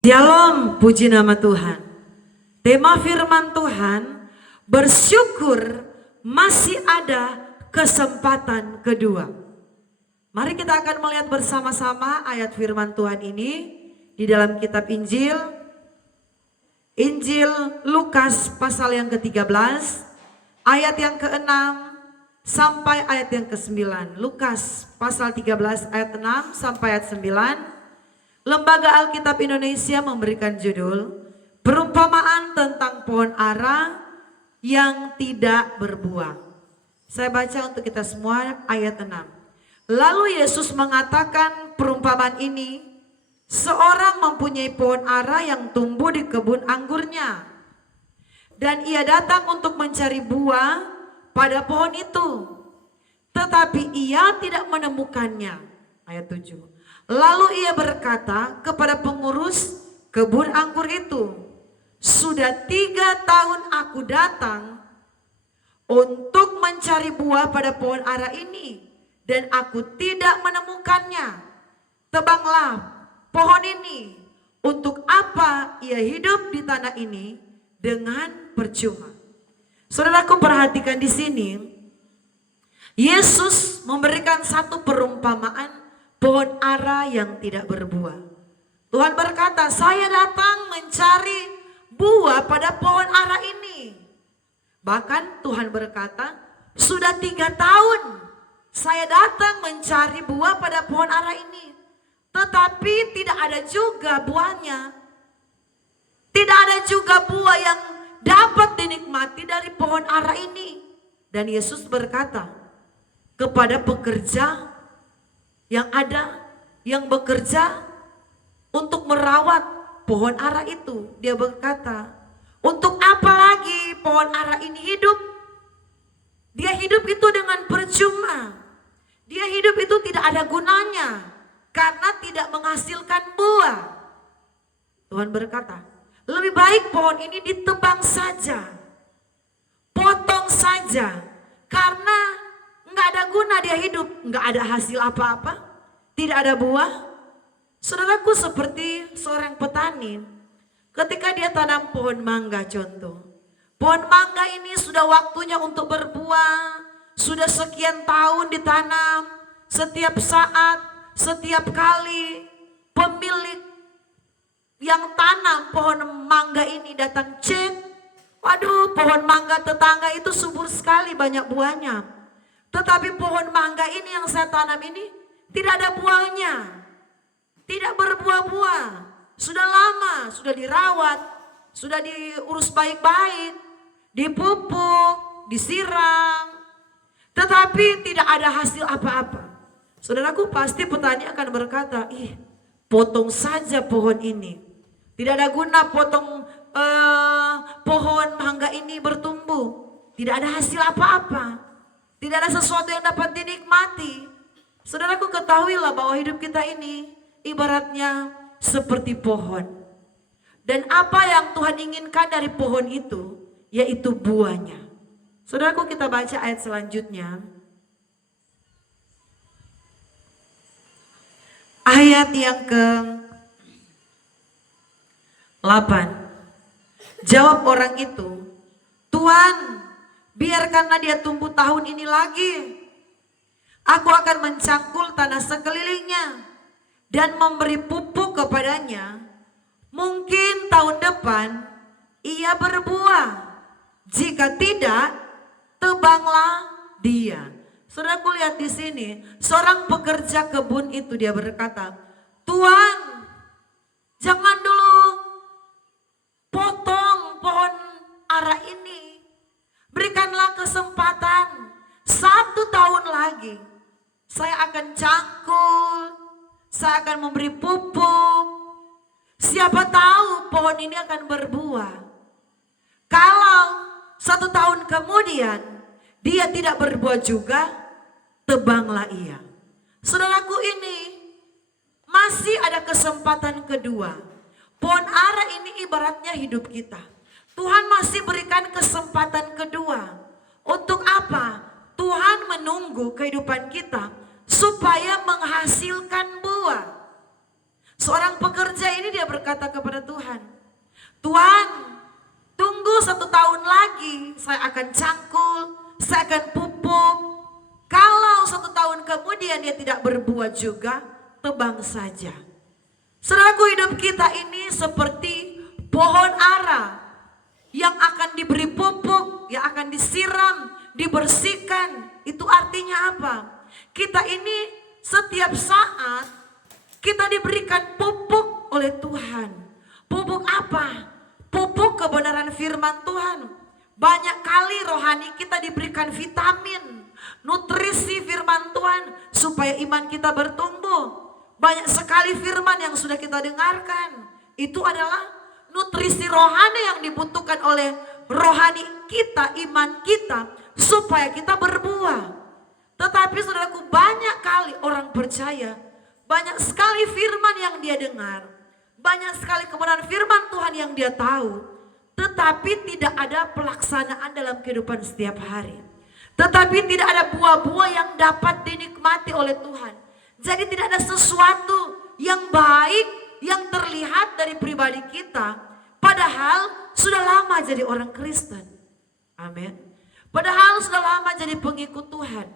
Shalom, puji nama Tuhan. Tema firman Tuhan, bersyukur masih ada kesempatan kedua. Mari kita akan melihat bersama-sama ayat firman Tuhan ini di dalam kitab Injil Lukas pasal yang ke-13, ayat yang ke-6 sampai ayat yang ke-9. Lukas pasal 13 ayat 6 sampai ayat 9. Lembaga Alkitab Indonesia memberikan judul perumpamaan tentang pohon ara yang tidak berbuah. Saya baca untuk kita semua ayat 6. Lalu Yesus mengatakan perumpamaan ini, seorang mempunyai pohon ara yang tumbuh di kebun anggurnya. Dan ia datang untuk mencari buah pada pohon itu. Tetapi ia tidak menemukannya. Ayat 7. Lalu ia berkata kepada pengurus kebun anggur itu, sudah 3 tahun aku datang untuk mencari buah pada pohon ara ini, dan aku tidak menemukannya. Tebanglah pohon ini, untuk apa ia hidup di tanah ini dengan percuma. Saudaraku, perhatikan di sini, Yesus memberikan satu perumpamaan pohon ara yang tidak berbuah. Tuhan berkata, saya datang mencari buah pada pohon ara ini. Bahkan Tuhan berkata, sudah 3 tahun saya datang mencari buah pada pohon ara ini. Tetapi tidak ada juga buahnya. Tidak ada juga buah yang dapat dinikmati dari pohon ara ini. Dan Yesus berkata kepada pekerja yang bekerja untuk merawat pohon ara itu. Dia berkata, untuk apa lagi pohon ara ini hidup? Dia hidup itu dengan percuma. Dia hidup itu tidak ada gunanya karena tidak menghasilkan buah. Tuhan berkata, lebih baik pohon ini ditebang saja, potong saja, karena nggak ada guna dia hidup, nggak ada hasil apa-apa, tidak ada buah. Saudaraku, seperti seorang petani ketika dia tanam pohon mangga contoh. Pohon mangga ini sudah waktunya untuk berbuah, sudah sekian tahun ditanam, setiap saat, setiap kali pemilik yang tanam pohon mangga ini datang cek, waduh, pohon mangga tetangga itu subur sekali, banyak buahnya. Tetapi pohon mangga ini yang saya tanam ini tidak ada buahnya, tidak berbuah-buah. Sudah lama, sudah dirawat, sudah diurus baik-baik, dipupuk, disiram, tetapi tidak ada hasil apa-apa. Saudaraku, pasti petani akan berkata, ih, potong saja pohon ini. Tidak ada guna potong pohon mangga ini bertumbuh. Tidak ada hasil apa-apa. Tidak ada sesuatu yang dapat dinikmati. Saudaraku, ketahuilah bahwa hidup kita ini ibaratnya seperti pohon. Dan apa yang Tuhan inginkan dari pohon itu, yaitu buahnya. Saudaraku, kita baca ayat selanjutnya. Ayat yang ke-8. Jawab orang itu, Tuhan, biarkanlah dia tumbuh tahun ini lagi. Aku akan mencangkul tanah sekelilingnya dan memberi pupuk kepadanya. Mungkin tahun depan ia berbuah. Jika tidak, tebanglah dia. Saudaraku, lihat di sini, seorang pekerja kebun itu dia berkata, Tuhan, jangan dulu potong pohon ara ini. Berikanlah kesempatan 1 tahun lagi. Saya akan cangkul, saya akan memberi pupuk. Siapa tahu pohon ini akan berbuah. Kalau 1 tahun kemudian dia tidak berbuah juga, tebanglah ia. Saudaraku, ini masih ada kesempatan kedua. Pohon ara ini ibaratnya hidup kita. Tuhan masih berikan kesempatan kedua. Untuk apa? Tuhan menunggu kehidupan kita supaya menghasilkan buah. Seorang pekerja ini dia berkata kepada saya akan cangkul, saya akan pupuk. Kalau 1 tahun kemudian dia tidak berbuah juga, tebang saja. Saudaraku, hidup kita ini seperti pohon ara yang akan diberi pupuk, yang akan disiram, dibersihkan. Itu artinya apa? Kita ini setiap saat kita diberikan pupuk oleh Tuhan. Pupuk apa? Pupuk kebenaran firman Tuhan. Banyak kali rohani kita diberikan vitamin, nutrisi firman Tuhan supaya iman kita bertumbuh. Banyak sekali firman yang sudah kita dengarkan. Itu adalah nutrisi rohani yang dibutuhkan oleh rohani kita, iman kita, supaya kita berbuah. Tetapi saudaraku, banyak kali orang percaya, banyak sekali firman yang dia dengar, banyak sekali kebenaran firman Tuhan yang dia tahu, tetapi tidak ada pelaksanaan dalam kehidupan setiap hari. Tetapi tidak ada buah-buah yang dapat dinikmati oleh Tuhan. Jadi tidak ada sesuatu yang baik yang terlihat dari pribadi kita, padahal sudah lama jadi orang Kristen. Amin. Padahal sudah lama jadi pengikut Tuhan.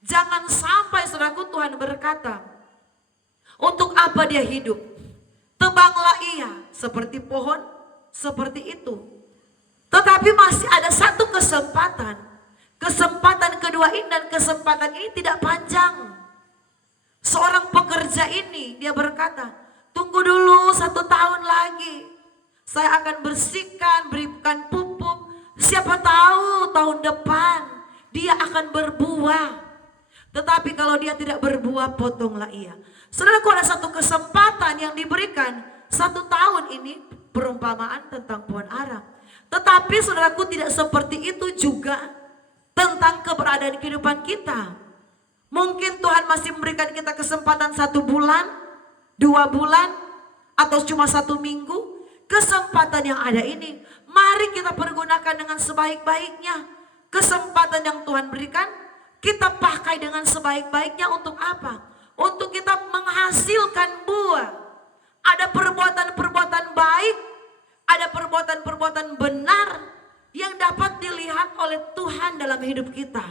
Jangan sampai saudaraku, Tuhan berkata, untuk apa dia hidup? Tebanglah ia seperti pohon, seperti itu. Tetapi masih ada satu kesempatan. Kesempatan kedua ini, dan kesempatan ini tidak panjang. Seorang pekerja ini, dia berkata, tunggu dulu 1 tahun lagi. Saya akan bersihkan, berikan pupuk. Siapa tahu tahun depan dia akan berbuah. Tetapi kalau dia tidak berbuah, potonglah ia. Saudaraku, ada satu kesempatan yang diberikan 1 tahun ini, perumpamaan tentang pohon ara. Tetapi saudaraku, tidak seperti itu juga tentang keberadaan kehidupan kita. Mungkin Tuhan masih memberikan kita kesempatan 1 bulan, 2 bulan, atau cuma 1 minggu. Kesempatan yang ada ini, mari kita pergunakan dengan sebaik-baiknya. Kesempatan yang Tuhan berikan, kita pakai dengan sebaik-baiknya. Untuk apa? Untuk kita menghasilkan buah. Ada perbuatan-perbuatan baik, ada perbuatan-perbuatan benar yang dapat dilihat oleh Tuhan dalam hidup kita.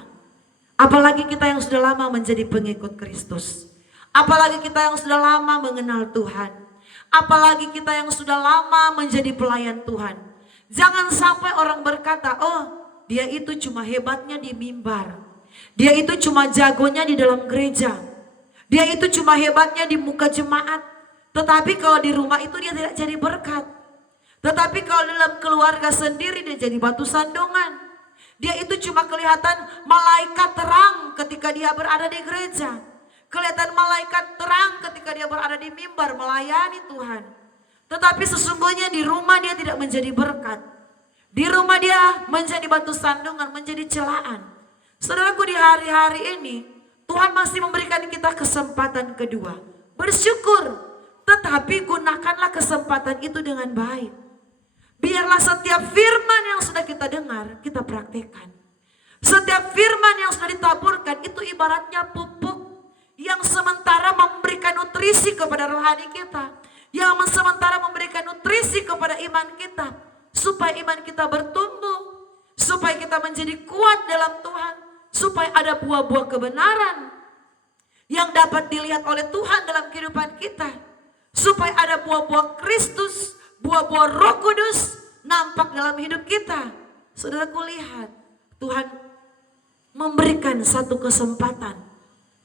Apalagi kita yang sudah lama menjadi pengikut Kristus. Apalagi kita yang sudah lama mengenal Tuhan. Apalagi kita yang sudah lama menjadi pelayan Tuhan. Jangan sampai orang berkata, oh dia itu cuma hebatnya di mimbar. Dia itu cuma jagonya di dalam gereja. Dia itu cuma hebatnya di muka jemaat. Tetapi kalau di rumah itu dia tidak jadi berkat. Tetapi kalau dalam keluarga sendiri dia jadi batu sandungan. Dia itu cuma kelihatan malaikat terang ketika dia berada di gereja. Kelihatan malaikat terang ketika dia berada di mimbar melayani Tuhan. Tetapi sesungguhnya di rumah dia tidak menjadi berkat. Di rumah dia menjadi batu sandungan, menjadi celaan. Saudaraku, di hari-hari ini Tuhan masih memberikan kita kesempatan kedua. Bersyukur, tetapi gunakanlah kesempatan itu dengan baik. Biarlah setiap firman yang sudah kita dengar, kita praktekkan. Setiap firman yang sudah ditaburkan itu ibaratnya pupuk yang sementara memberikan nutrisi kepada rohani kita. Yang sementara memberikan nutrisi kepada iman kita. Supaya iman kita bertumbuh. Supaya kita menjadi kuat dalam Tuhan. Supaya ada buah-buah kebenaran yang dapat dilihat oleh Tuhan dalam kehidupan kita. Supaya ada buah-buah Kristus, buah-buah Roh Kudus nampak dalam hidup kita. Saudaraku, lihat, Tuhan memberikan satu kesempatan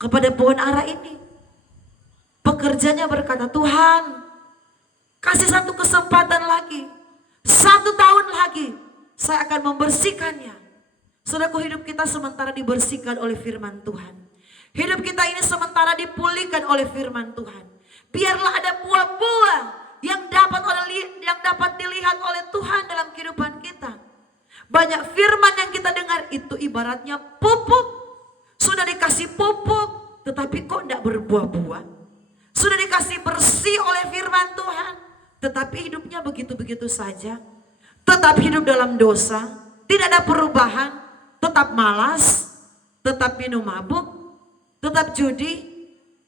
kepada pohon ara ini. Pekerjanya berkata, Tuhan kasih satu kesempatan lagi, 1 tahun lagi saya akan membersihkannya. Saudaraku, hidup kita sementara dibersihkan oleh firman Tuhan. Hidup kita ini sementara dipulihkan oleh firman Tuhan. Biarlah ada buah-buah yang dapat dilihat oleh Tuhan dalam kehidupan kita. Banyak firman yang kita dengar itu ibaratnya pupuk. Sudah dikasih pupuk, tetapi kok tidak berbuah-buah. Sudah dikasih bersih oleh firman Tuhan, tetapi hidupnya begitu-begitu saja. Tetap hidup dalam dosa, tidak ada perubahan. Tetap malas, tetap minum mabuk, tetap judi,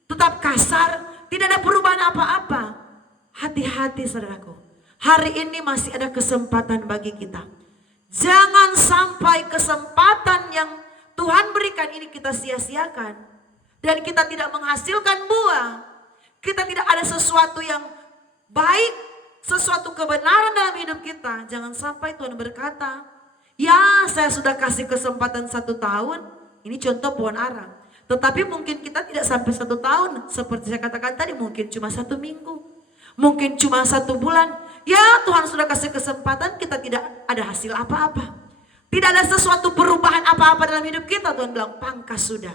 tetap kasar, tidak ada perubahan apa-apa. Hati-hati saudaraku, hari ini masih ada kesempatan bagi kita. Jangan sampai kesempatan yang Tuhan berikan ini kita sia-siakan. Dan kita tidak menghasilkan buah. Kita tidak ada sesuatu yang baik, sesuatu kebenaran dalam hidup kita. Jangan sampai Tuhan berkata, ya saya sudah kasih kesempatan 1 tahun. Ini contoh pohon ara. Tetapi mungkin kita tidak sampai 1 tahun. Seperti saya katakan tadi, mungkin cuma 1 minggu. Mungkin cuma 1 bulan. Ya Tuhan sudah kasih kesempatan, kita tidak ada hasil apa-apa. Tidak ada sesuatu perubahan apa-apa dalam hidup kita. Tuhan bilang pangkas sudah.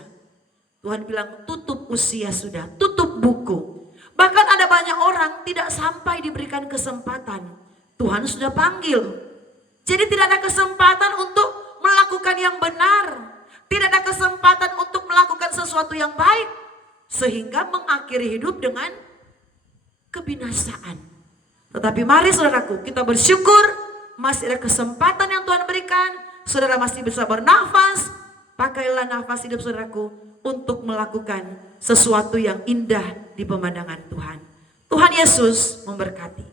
Tuhan bilang tutup usia sudah, tutup buku. Bahkan ada banyak orang tidak sampai diberikan kesempatan. Tuhan sudah panggil. Jadi tidak ada kesempatan untuk melakukan yang benar. Tidak ada kesempatan untuk melakukan sesuatu yang baik. Sehingga mengakhiri hidup dengan kebinasaan. Tetapi mari saudaraku, kita bersyukur masih ada kesempatan yang Tuhan berikan. Saudara masih bisa bernafas. Pakailah nafas hidup saudaraku untuk melakukan sesuatu yang indah di pemandangan Tuhan. Tuhan Yesus memberkati.